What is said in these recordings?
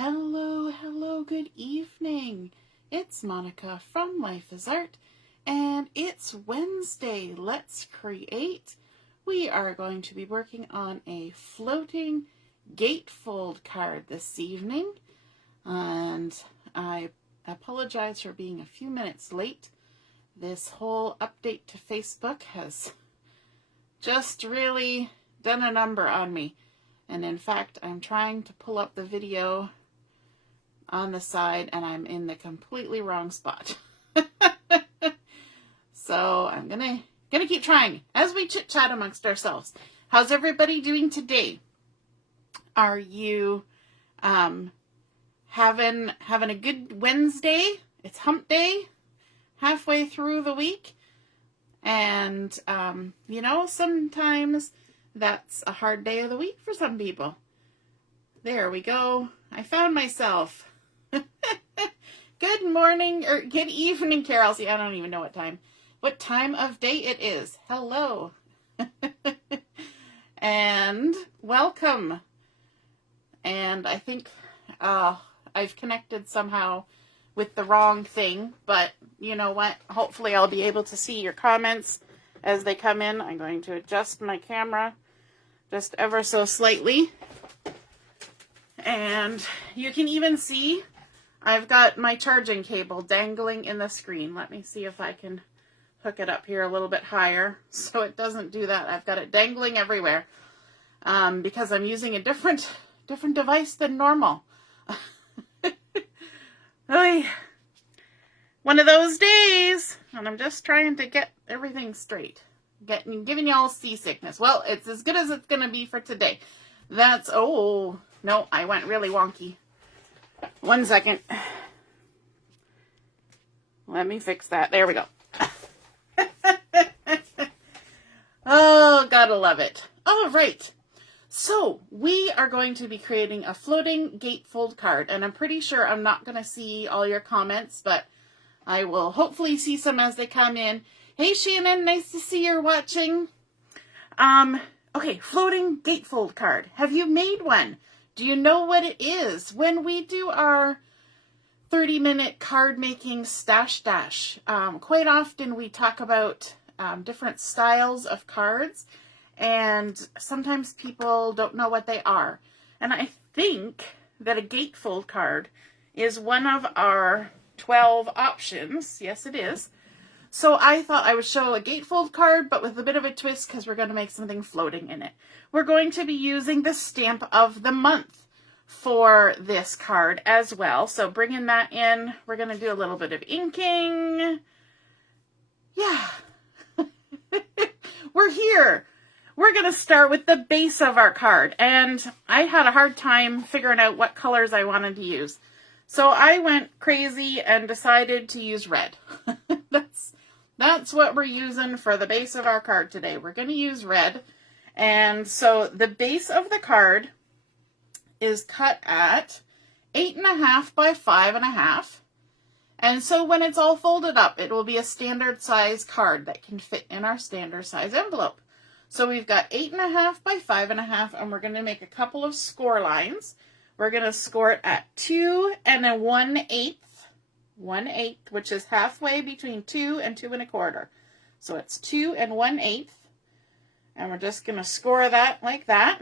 Hello, hello, good evening. It's Monica from Life is Art, and it's Wednesday. Let's create. We are going to be working on a floating gatefold card this evening, and I apologize for being a few minutes late. This whole update to Facebook has just really done a number on me. And in fact, I'm trying to pull up the video on the side and I'm in the completely wrong spot. So I'm gonna keep trying as we chit chat amongst ourselves. How's everybody doing today? Are you having a good Wednesday? It's hump day, halfway through the week. And sometimes that's a hard day of the week for some people. There we go. I found myself. Good morning, or good evening, Carol. See, I don't even know what time of day it is. Hello. And welcome. And I think I've connected somehow with the wrong thing, but you know what? Hopefully I'll be able to see your comments as they come in. I'm going to adjust my camera just ever so slightly. And you can even see I've got my charging cable dangling in the screen. Let me see if I can hook it up here a little bit higher so it doesn't do that. I've got it dangling everywhere because I'm using a different device than normal. Really, one of those days, and I'm just trying to get everything straight. Giving y'all seasickness. Well, it's as good as it's going to be for today. Oh, no, I went really wonky. 1 second. Let me fix that. There we go. Oh, gotta love it. All right. So we are going to be creating a floating gatefold card, and I'm pretty sure I'm not going to see all your comments, but I will hopefully see some as they come in. Hey, Shannon, nice to see you're watching. Okay, floating gatefold card. Have you made one? Do you know what it is? When we do our 30-minute card making stash dash, quite often we talk about different styles of cards, and sometimes people don't know what they are. And I think that a gatefold card is one of our 12 options. Yes, it is. So I thought I would show a gatefold card, but with a bit of a twist because we're going to make something floating in it. We're going to be using the stamp of the month for this card as well. So bringing that in, we're going to do a little bit of inking. Yeah. We're here. We're going to start with the base of our card. And I had a hard time figuring out what colors I wanted to use. So I went crazy and decided to use red. That's what we're using for the base of our card today. We're going to use red. And so the base of the card is cut at 8.5 by 5.5. And so when it's all folded up, it will be a standard size card that can fit in our standard size envelope. So we've got 8.5 by 5.5, and we're going to make a couple of score lines. We're going to score it at 2 1/8. 1/8, which is halfway between 2 and 2 1/4. So it's 2 1/8. And we're just going to score that like that.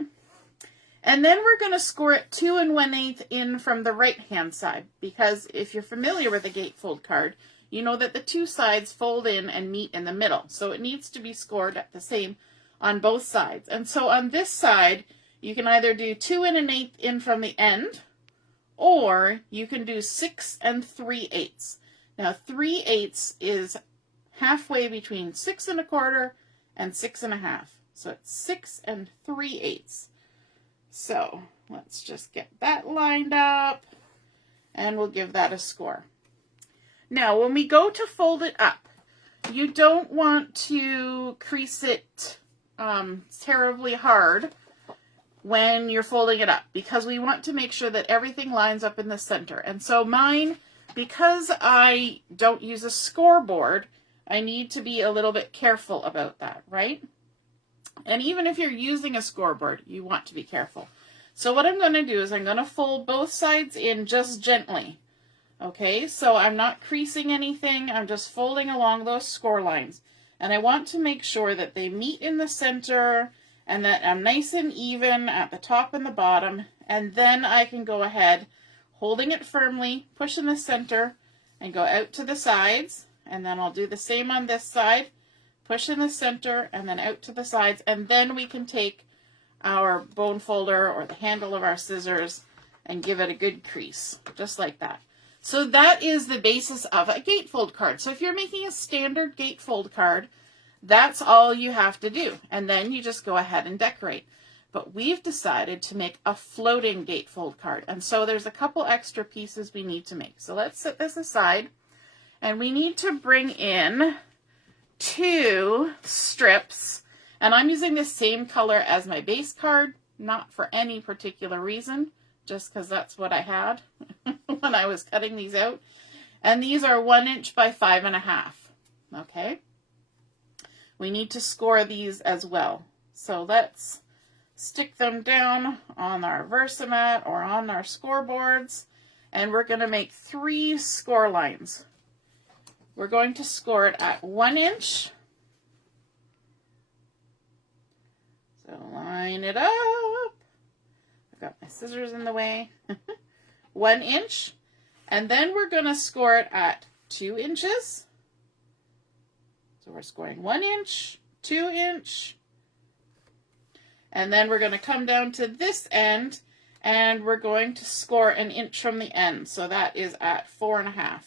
And then we're going to score it 2 1/8 in from the right-hand side. Because if you're familiar with a gatefold card, you know that the two sides fold in and meet in the middle. So it needs to be scored at the same on both sides. And so on this side, you can either do 2 1/8 in from the end, or you can do 6 3/8. Now 3/8 is halfway between 6 1/4 and 6.5. So it's 6 3/8. So let's just get that lined up, and we'll give that a score. Now when we go to fold it up, you don't want to crease it terribly hard when you're folding it up, because we want to make sure that everything lines up in the center. And so mine, because I don't use a scoreboard, I need to be a little bit careful about that, right? And even if you're using a scoreboard, you want to be careful. So what I'm going to do is I'm going to fold both sides in just gently. Okay, so I'm not creasing anything, I'm just folding along those score lines. And I want to make sure that they meet in the center and that I'm nice and even at the top and the bottom. And then I can go ahead, holding it firmly, push in the center, and go out to the sides. And then I'll do the same on this side, push in the center, and then out to the sides. And then we can take our bone folder or the handle of our scissors and give it a good crease, just like that. So that is the basis of a gatefold card. So if you're making a standard gatefold card, that's all you have to do. And then you just go ahead and decorate. But we've decided to make a floating gatefold card. And so there's a couple extra pieces we need to make. So let's set this aside. And we need to bring in 2 strips. And I'm using the same color as my base card, not for any particular reason, just because that's what I had when I was cutting these out. And these are 1 inch by 5.5. Okay. We need to score these as well. So let's stick them down on our Versamat or on our scoreboards. And we're going to make 3 score lines. We're going to score it at 1 inch. So line it up. I've got my scissors in the way. 1 inch. And then we're going to score it at 2 inches. So we're scoring 1 inch, 2 inch. And then we're going to come down to this end and we're going to score 1 inch from the end. So that is at 4.5.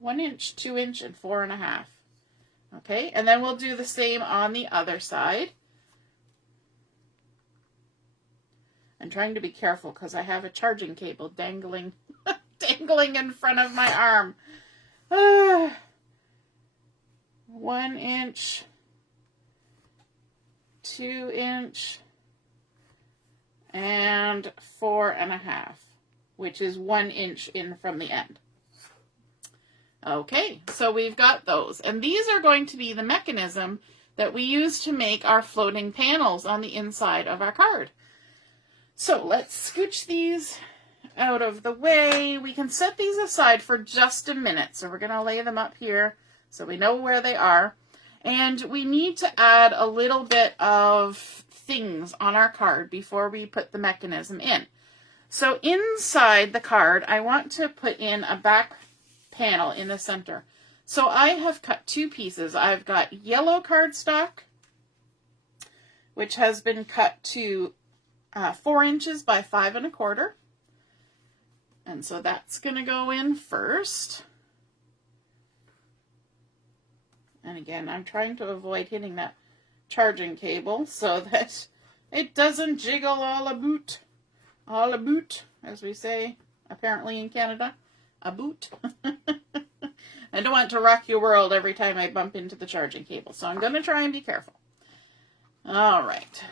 1 inch, 2 inch, and 4.5. Okay, and then we'll do the same on the other side. I'm trying to be careful because I have a charging cable dangling, dangling in front of my arm. 1 inch, 2 inch, and 4.5, which is 1 inch in from the end. Okay, so we've got those. And these are going to be the mechanism that we use to make our floating panels on the inside of our card. So let's scooch these out of the way. We can set these aside for just a minute. So we're going to lay them up here so we know where they are. And we need to add a little bit of things on our card before we put the mechanism in. So inside the card, I want to put in a back panel in the center. So I have cut 2 pieces. I've got yellow cardstock, which has been cut to 4 inches by 5.25. And so that's going to go in first. And again, I'm trying to avoid hitting that charging cable so that it doesn't jiggle all about, as we say, apparently in Canada, a boot. I don't want to rock your world every time I bump into the charging cable, so I'm going to try and be careful. All right.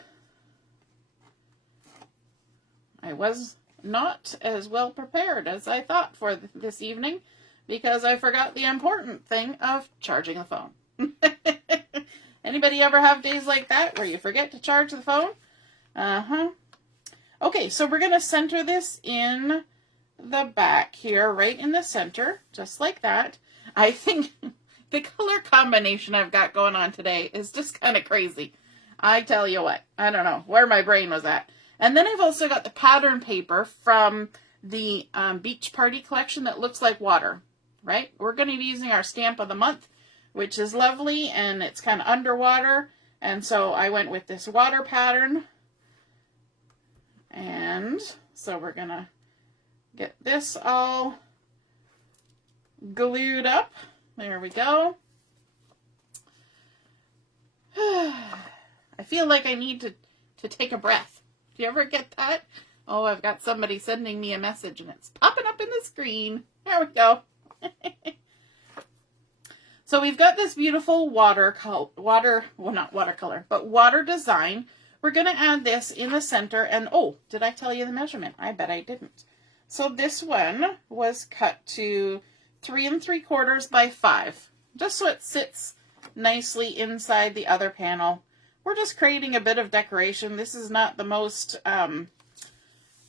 I was not as well prepared as I thought for this evening because I forgot the important thing of charging the phone. Anybody ever have days like that where you forget to charge the phone? Okay, so we're going to center this in the back here, right in the center, just like that. I think the color combination I've got going on today is just kind of crazy. I tell you what, I don't know where my brain was at. And then I've also got the pattern paper from the Beach Party collection that looks like water, right? We're going to be using our stamp of the month, which is lovely, and it's kind of underwater. And so I went with this water pattern. And so we're going to get this all glued up. There we go. I feel like I need to take a breath. Do you ever get that? Oh, I've got somebody sending me a message and it's popping up in the screen. There we go. So we've got this beautiful water design. We're going to add this in the center. And oh, did I tell you the measurement? I bet I didn't. So this one was cut to 3 3/4 by 5, just so it sits nicely inside the other panel we're just creating a bit of decoration. This is not the most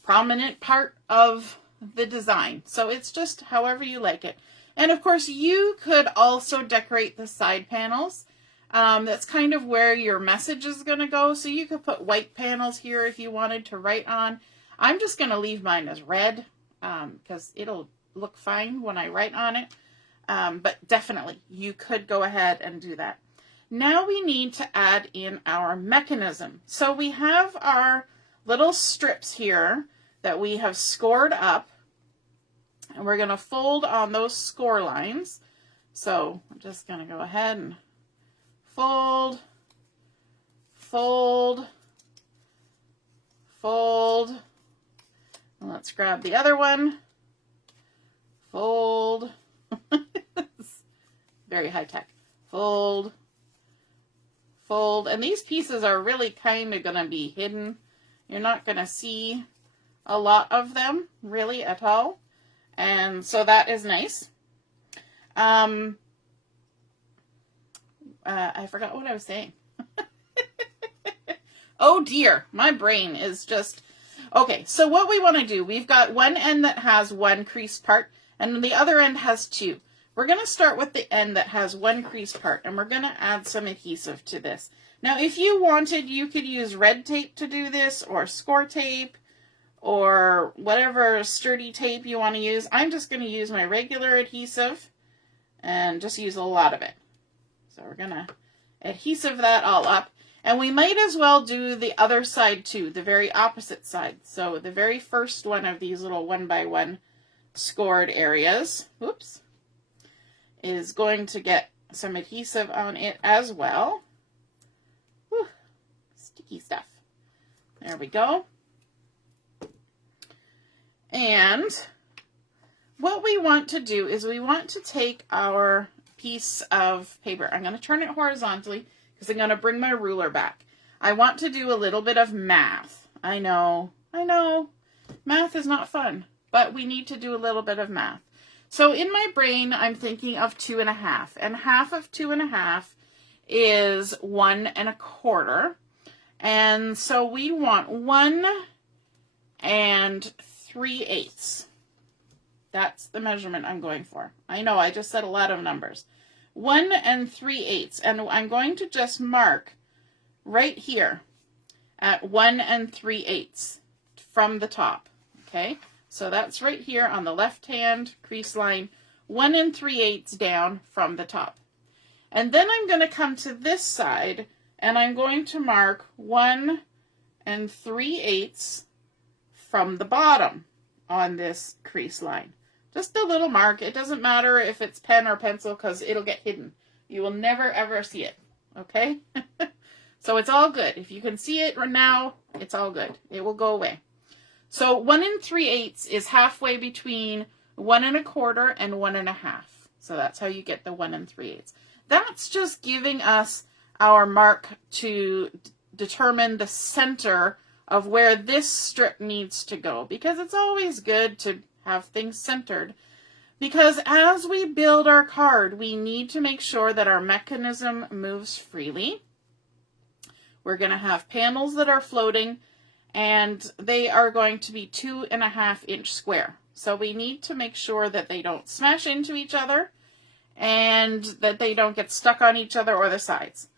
prominent part of the design. So it's just however you like it. And of course you could also decorate the side panels. That's kind of where your message is going to go. So you could put white panels here if you wanted to write on. I'm just going to leave mine as red because it'll look fine when I write on it. But definitely you could go ahead and do that. Now we need to add in our mechanism. So we have our little strips here that we have scored up, and we're going to fold on those score lines. So I'm just going to go ahead and fold, fold, fold. And let's grab the other one. Fold. Very high tech. Fold, fold. And these pieces are really kind of going to be hidden. You're not going to see a lot of them really at all. And so that is nice. I forgot what I was saying. Oh dear, my brain is just... Okay, so what we want to do, we've got one end that has one creased part, and the other end has two. We're going to start with the end that has one creased part, and we're going to add some adhesive to this. Now, if you wanted, you could use red tape to do this, or score tape, or whatever sturdy tape you want to use. I'm just going to use my regular adhesive, and just use a lot of it. So we're going to adhesive that all up. And we might as well do the other side too, the very opposite side. So the very first one of these little 1x1 scored areas, whoops, is going to get some adhesive on it as well. Whew, sticky stuff. There we go. And what we want to do is we want to take our piece of paper. I'm going to turn it horizontally because I'm going to bring my ruler back. I want to do a little bit of math. I know. Math is not fun, but we need to do a little bit of math. So in my brain, I'm thinking of 2.5, and half of 2.5 is 1 1/4. And so we want 1 3/8. That's the measurement I'm going for. I know, I just said a lot of numbers. 1 3/8, and I'm going to just mark right here at 1 3/8 from the top, okay? So that's right here on the left-hand crease line, 1 3/8 down from the top. And then I'm going to come to this side, and I'm going to mark 1 3/8 from the bottom on this crease line. Just a little mark. It doesn't matter if it's pen or pencil because it'll get hidden. You will never ever see it, okay? So it's all good. If you can see it right now, it's all good. It will go away. So 1 3/8 is halfway between 1 1/4 and 1 1/2. So that's how you get the 1 3/8. That's just giving us our mark to determine the center of where this strip needs to go, because it's always good to have things centered, because as we build our card, we need to make sure that our mechanism moves freely. We're going to have panels that are floating, and they are going to be 2.5 inch square. So we need to make sure that they don't smash into each other and that they don't get stuck on each other or the sides.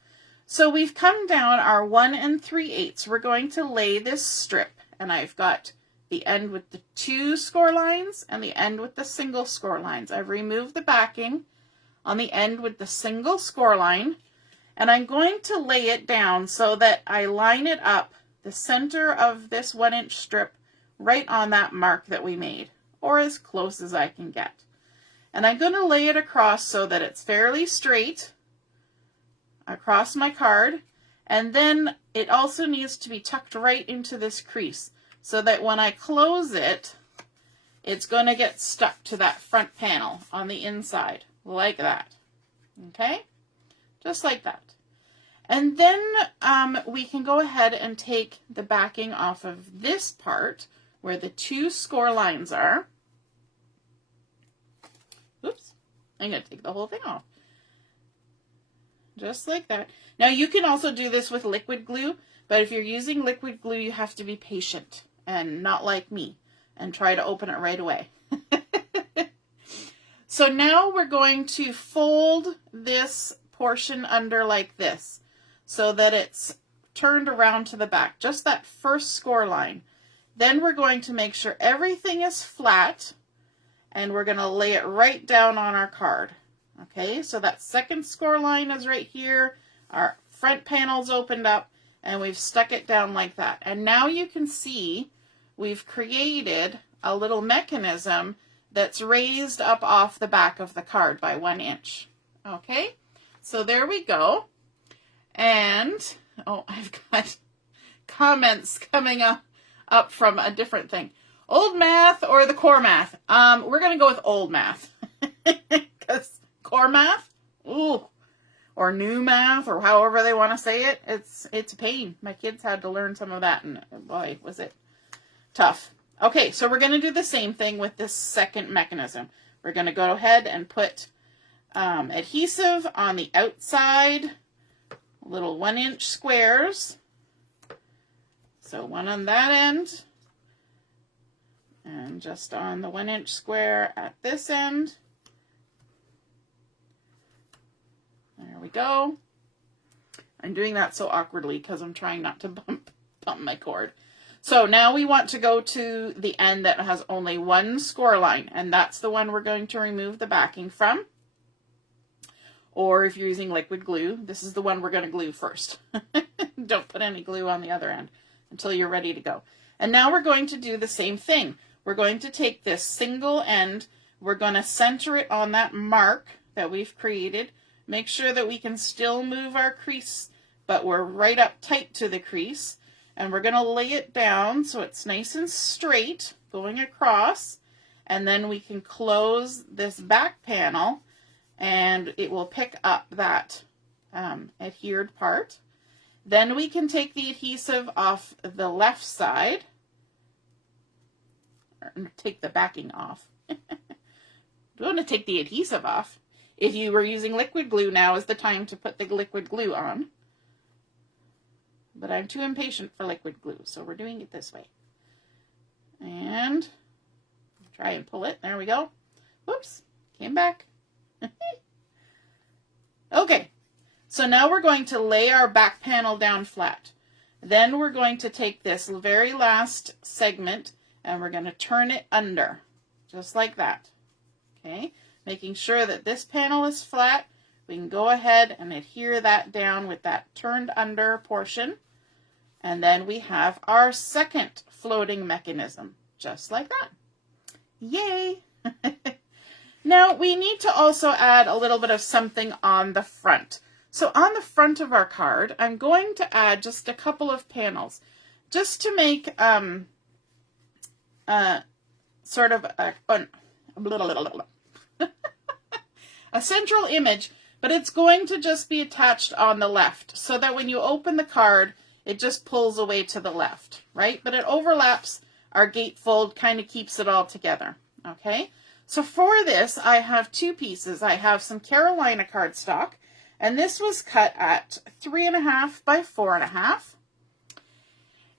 So we've come down our 1 3/8. We're going to lay this strip, and I've got the end with the 2 score lines and the end with the single score lines. I've removed the backing on the end with the single score line, and I'm going to lay it down so that I line it up the center of this 1 inch strip right on that mark that we made, or as close as I can get. And I'm going to lay it across so that it's fairly straight across my card, and then it also needs to be tucked right into this crease so that when I close it, it's going to get stuck to that front panel on the inside, like that. Okay? Just like that. And then we can go ahead and take the backing off of this part where the 2 score lines are. Oops, I'm going to take the whole thing off. just like that. Now you can also do this with liquid glue, but if you're using liquid glue, you have to be patient and not like me and try to open it right away. So now we're going to fold this portion under like this so that it's turned around to the back, just that first score line. Then we're going to make sure everything is flat and we're going to lay it right down on our card. Okay, so that second score line is right here. Our front panel's opened up and we've stuck it down like that. And now you can see we've created a little mechanism that's raised up off the back of the card by 1 inch. Okay, so there we go. And, oh, I've got comments coming up from a different thing. Old math or the core math? We're going to go with old math. Because core math, ooh, or new math, or however they want to say it, it's a pain. My kids had to learn some of that, and boy, was it tough. Okay, so we're going to do the same thing with this second mechanism. We're going to go ahead and put adhesive on the outside, little 1 inch squares. So one on that end, and just on the 1 inch square at this end. There we go. I'm doing that so awkwardly because I'm trying not to bump my cord. So now we want to go to the end that has only one score line, and that's the one we're going to remove the backing from. Or if you're using liquid glue, this is the one we're going to glue first. Don't put any glue on the other end until you're ready to go. And now we're going to do the same thing. We're going to take this single end, we're going to center it on that mark that we've created. Make sure that we can still move our crease, but we're right up tight to the crease. And we're going to lay it down so it's nice and straight going across. And then we can close this back panel and it will pick up that adhered part. Then we can take the adhesive off the left side. Or take the backing off. You want to take the adhesive off. If you were using liquid glue, now is the time to put the liquid glue on. But I'm too impatient for liquid glue, so we're doing it this way. And try and pull it. There we go. Whoops, came back. Okay, so now we're going to lay our back panel down flat. Then we're going to take this very last segment and we're going to turn it under, just like that. Okay, making sure that this panel is flat. We can go ahead and adhere that down with that turned under portion. And then we have our second floating mechanism, just like that. Yay! Now we need to also add a little bit of something on the front. So on the front of our card, I'm going to add just a couple of panels, just to make sort of a central image, but it's going to just be attached on the left so that when you open the card, it just pulls away to the left, right? But it overlaps our gatefold, kind of keeps it all together, okay? So for this, I have two pieces. I have some Carolina cardstock, and this was cut at 3.5 by 4.5.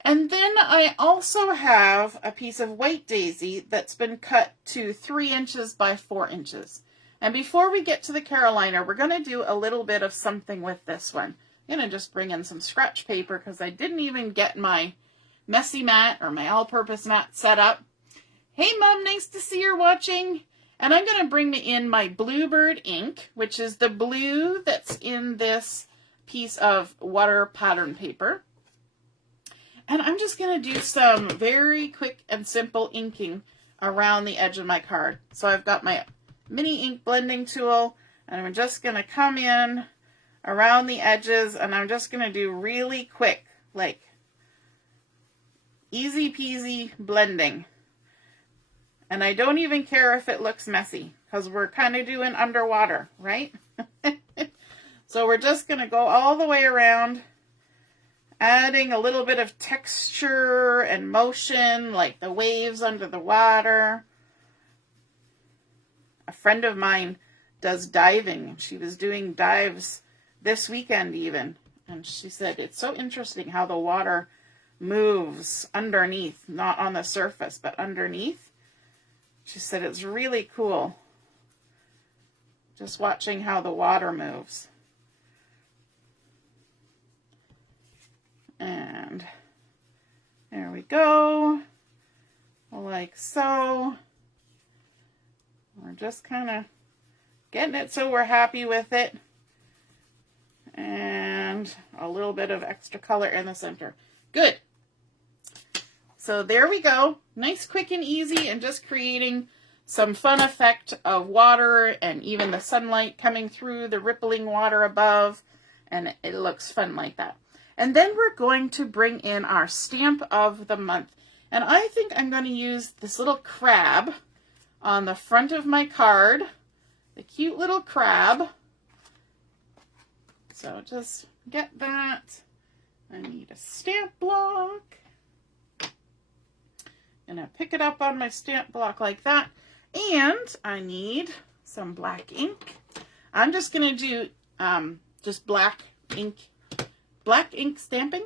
And then I also have a piece of white daisy that's been cut to 3 inches by 4 inches. And before we get to the Carolina, we're going to do a little bit of something with this one. I'm going to just bring in some scratch paper because I didn't even get my messy mat or my all-purpose mat set up. Hey Mom, nice to see you're watching. And I'm going to bring in my Bluebird ink, which is the blue that's in this piece of water pattern paper. And I'm just going to do some very quick and simple inking around the edge of my card. So I've got my mini ink blending tool, and I'm just going to come in around the edges, and I'm just going to do really quick, like easy peasy blending. And I don't even care if it looks messy, because we're kind of doing underwater, right? So we're just going to go all the way around, adding a little bit of texture and motion, like the waves under the water. A friend of mine does diving. She was doing dives this weekend even. And she said, it's so interesting how the water moves underneath, not on the surface, but underneath. She said, it's really cool just watching how the water moves. And there we go, like so. We're just kind of getting it so we're happy with it. And a little bit of extra color in the center. Good. So there we go. Nice, quick, and easy, and just creating some fun effect of water and even the sunlight coming through the rippling water above. And it looks fun like that. And then we're going to bring in our stamp of the month. And I think I'm going to use this little crab on the front of my card. The cute little crab. So just get that. I need a stamp block. And I pick it up on my stamp block like that. And I need some black ink. I'm just going to do just black ink stamping.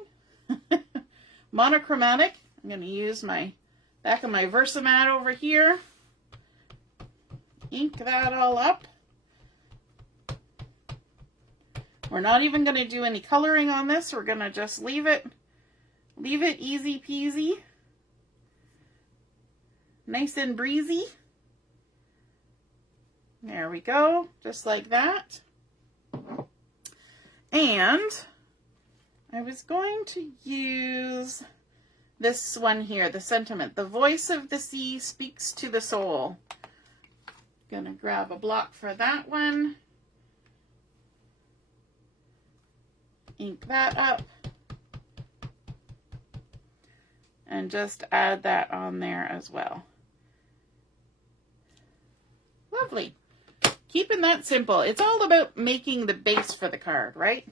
Monochromatic. I'm going to use my back of my Versamat over here. Ink that all up. We're not even going to do any coloring on this. We're going to just leave it easy peasy. Nice and breezy. There we go, just like that. And I was going to use this one here, the sentiment. The voice of the sea speaks to the soul. Gonna grab a block for that one. Ink that up. And just add that on there as well. Lovely. Keeping that simple. It's all about making the base for the card, right?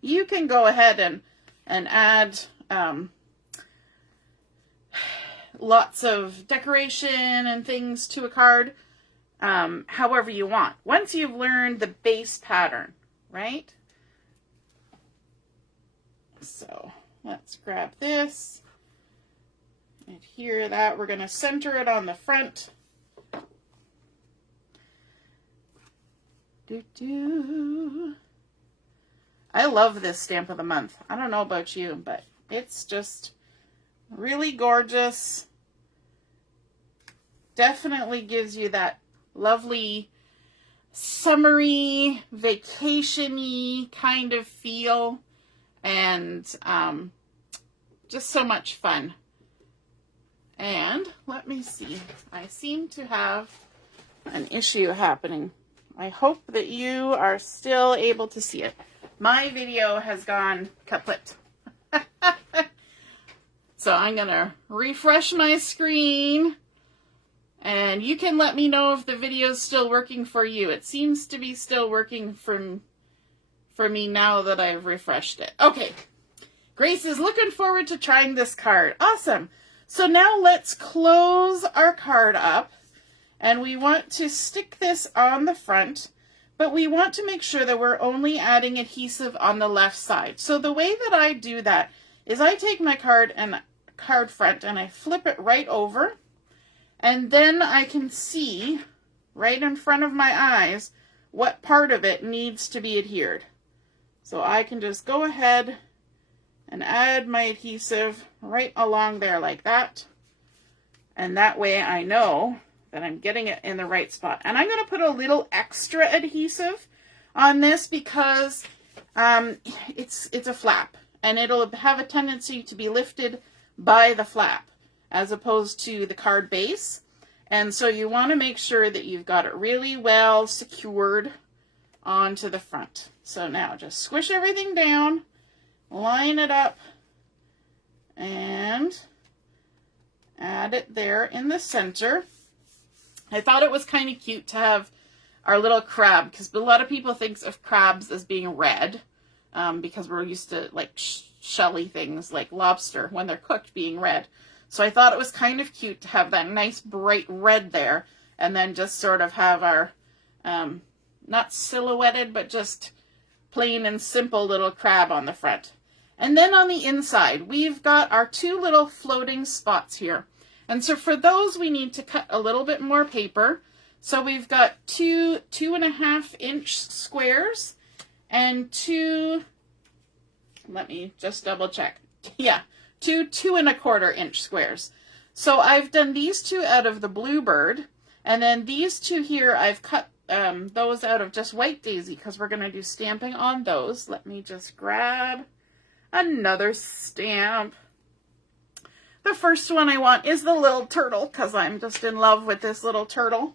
You can go ahead and add lots of decoration and things to a card however you want. Once you've learned the base pattern, right? So let's grab this. Adhere that. We're going to center it on the front. I love this stamp of the month. I don't know about you, but it's just really gorgeous. Definitely gives you that lovely summery, vacation-y kind of feel, and just so much fun. And let me see. I seem to have an issue happening. I hope that you are still able to see it. My video has gone kaput. So I'm going to refresh my screen. And you can let me know if the video is still working for you. It seems to be still working for me now that I've refreshed it. Okay. Grace is looking forward to trying this card. Awesome. So now let's close our card up. And we want to stick this on the front, but we want to make sure that we're only adding adhesive on the left side. So the way that I do that is I take my card front and I flip it right over, and then I can see right in front of my eyes what part of it needs to be adhered. So I can just go ahead and add my adhesive right along there like that. And that way I know that I'm getting it in the right spot. And I'm going to put a little extra adhesive on this because it's a flap, and it'll have a tendency to be lifted by the flap as opposed to the card base. And so you want to make sure that you've got it really well secured onto the front. So now just squish everything down, line it up, and add it there in the center. I thought it was kind of cute to have our little crab, because a lot of people think of crabs as being red, because we're used to like shelly things like lobster when they're cooked being red. So I thought it was kind of cute to have that nice bright red there, and then just sort of have our, not silhouetted, but just plain and simple little crab on the front. And then on the inside, we've got our two little floating spots here. And so for those, we need to cut a little bit more paper. So we've got two 2.5-inch squares and two, let me just double check. Yeah, two 2.25-inch squares. So I've done these two out of the bluebird, and then these two here, I've cut those out of just white daisy because we're going to do stamping on those. Let me just grab another stamp. The first one I want is the little turtle because I'm just in love with this little turtle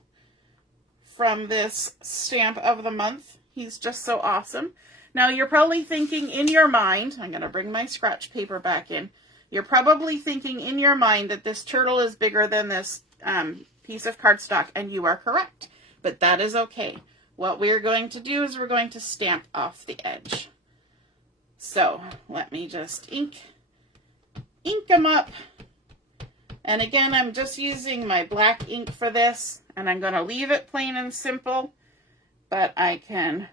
from this stamp of the month. He's just so awesome. Now you're probably thinking in your mind, I'm going to bring my scratch paper back in. You're probably thinking in your mind that this turtle is bigger than this piece of cardstock, and you are correct. But that is okay. What we're going to do is we're going to stamp off the edge. So let me just ink them up. And again, I'm just using my black ink for this, and I'm going to leave it plain and simple, but I can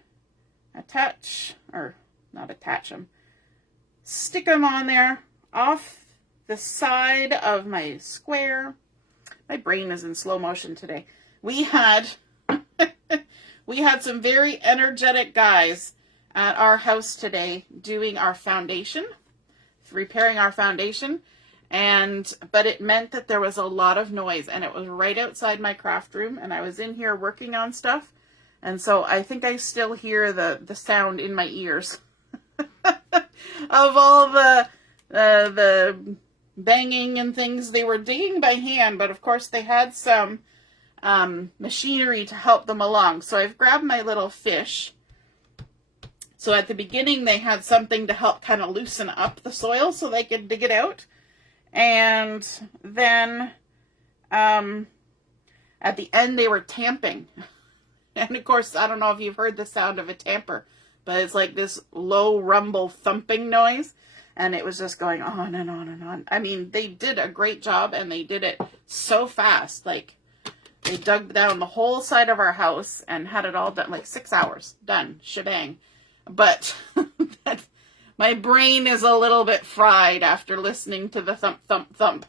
attach, or not attach them, stick them on there off the side of my square. My brain is in slow motion today. We had some very energetic guys at our house today doing our foundation, repairing our foundation, but it meant that there was a lot of noise, and it was right outside my craft room, and I was in here working on stuff, and so I think I still hear the sound in my ears of all the banging and things. They were digging by hand, but of course they had some machinery to help them along. So I've grabbed my little fish. So at the beginning they had something to help kind of loosen up the soil so they could dig it out. And then at the end they were tamping. And of course, I don't know if you've heard the sound of a tamper, but it's like this low rumble thumping noise. And it was just going on and on and on. I mean, they did a great job, and they did it so fast. Like, they dug down the whole side of our house and had it all done, like 6 hours. Done. Shebang. But my brain is a little bit fried after listening to the thump, thump, thump.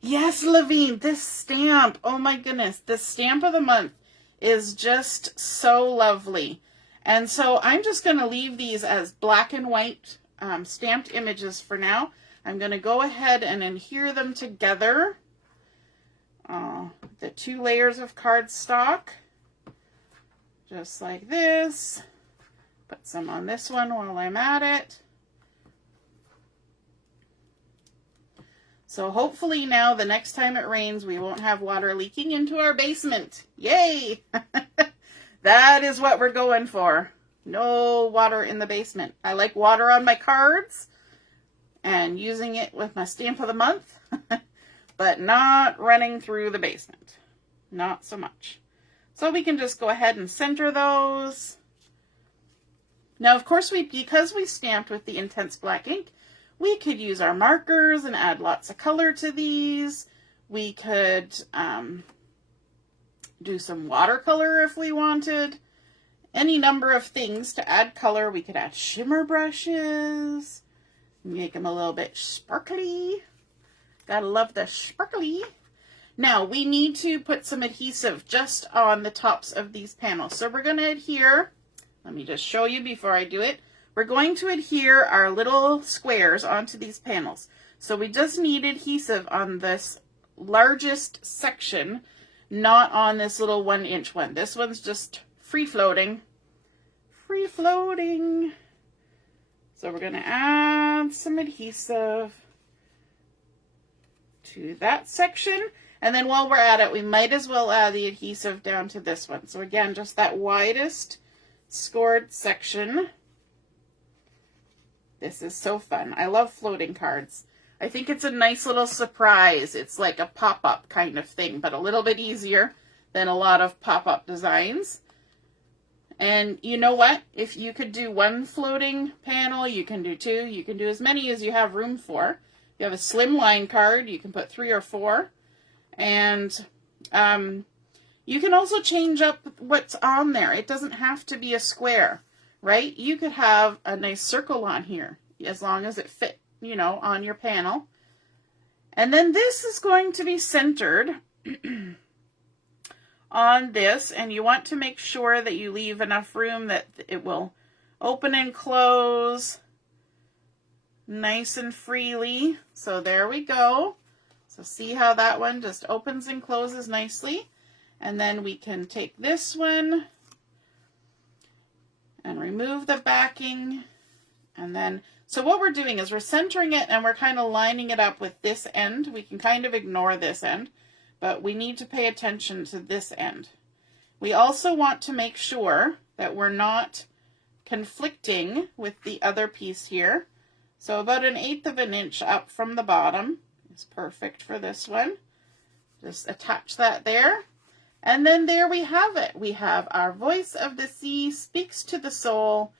Yes, Levine, this stamp. Oh my goodness. This stamp of the month is just so lovely. And so I'm just going to leave these as black and white stamped images for now. I'm going to go ahead and adhere them together. The 2 layers of cardstock. Just like this. Put some on this one while I'm at it. So hopefully now the next time it rains, we won't have water leaking into our basement. Yay! That is what we're going for. No water in the basement. I like water on my cards and using it with my stamp of the month, but not running through the basement. Not so much. So we can just go ahead and center those. Now, of course, because we stamped with the intense black ink, we could use our markers and add lots of color to these. We could do some watercolor if we wanted. Any number of things to add color. We could add shimmer brushes. Make them a little bit sparkly. Gotta love the sparkly. Now, we need to put some adhesive just on the tops of these panels. So we're going to adhere. Let me just show you before I do it. We're going to adhere our little squares onto these panels. So we just need adhesive on this largest section, not on this little 1-inch one. This one's just free floating. Free floating. So we're going to add some adhesive to that section. And then while we're at it, we might as well add the adhesive down to this one. So again, just that widest scored section. This is so fun. I love floating cards. I think it's a nice little surprise. It's like a pop-up kind of thing, but a little bit easier than a lot of pop-up designs. And you know what? If you could do 1 floating panel, you can do 2. You can do as many as you have room for. If you have a slim line card, you can put 3 or 4. And You can also change up what's on there. It doesn't have to be a square, right? You could have a nice circle on here as long as it fit, you know, on your panel. And then this is going to be centered on this, and you want to make sure that you leave enough room that it will open and close nice and freely. So there we go. So see how that one just opens and closes nicely. And then we can take this one and remove the backing. And then, so what we're doing is we're centering it and we're kind of lining it up with this end. We can kind of ignore this end, but we need to pay attention to this end. We also want to make sure that we're not conflicting with the other piece here. So about 1/8 of an inch up from the bottom is perfect for this one. Just attach that there. And then there we have it. We have our Voice of the Sea Speaks to the Soul.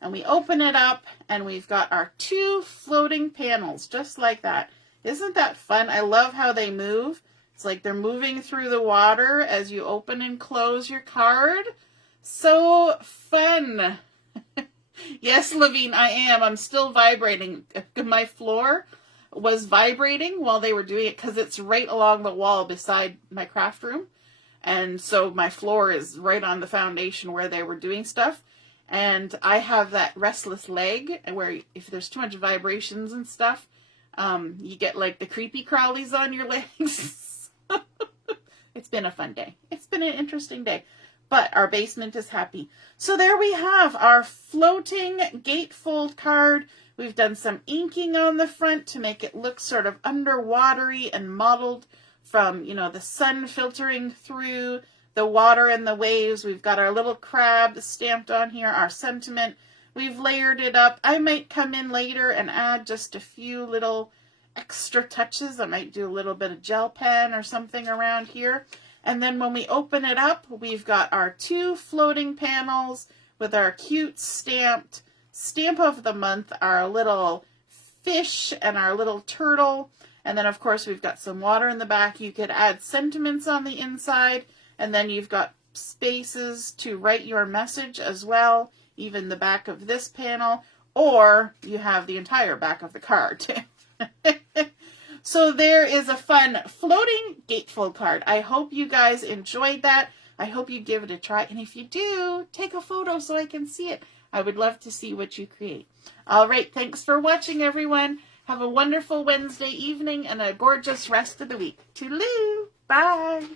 And we open it up and we've got our 2 floating panels just like that. Isn't that fun? I love how they move. It's like they're moving through the water as you open and close your card. So fun. Yes, Levine, I am. I'm still vibrating. My floor was vibrating while they were doing it because it's right along the wall beside my craft room. And so my floor is right on the foundation where they were doing stuff. And I have that restless leg where if there's too much vibrations and stuff, you get like the creepy crawlies on your legs. It's been a fun day. It's been an interesting day. But our basement is happy. So there we have our floating gatefold card. We've done some inking on the front to make it look sort of underwatery and mottled from, you know, the sun filtering through the water and the waves. We've got our little crab stamped on here, our sentiment. We've layered it up. I might come in later and add just a few little extra touches. I might do a little bit of gel pen or something around here. And then when we open it up, we've got our 2 floating panels with our cute stamped stamp of the month, our little fish and our little turtle. And then, of course, we've got some water in the back. You could add sentiments on the inside. And then you've got spaces to write your message as well, even the back of this panel. Or you have the entire back of the card. So there is a fun floating gatefold card. I hope you guys enjoyed that. I hope you give it a try. And if you do, take a photo so I can see it. I would love to see what you create. All right, thanks for watching, everyone. Have a wonderful Wednesday evening and a gorgeous rest of the week. Toodaloo. Bye.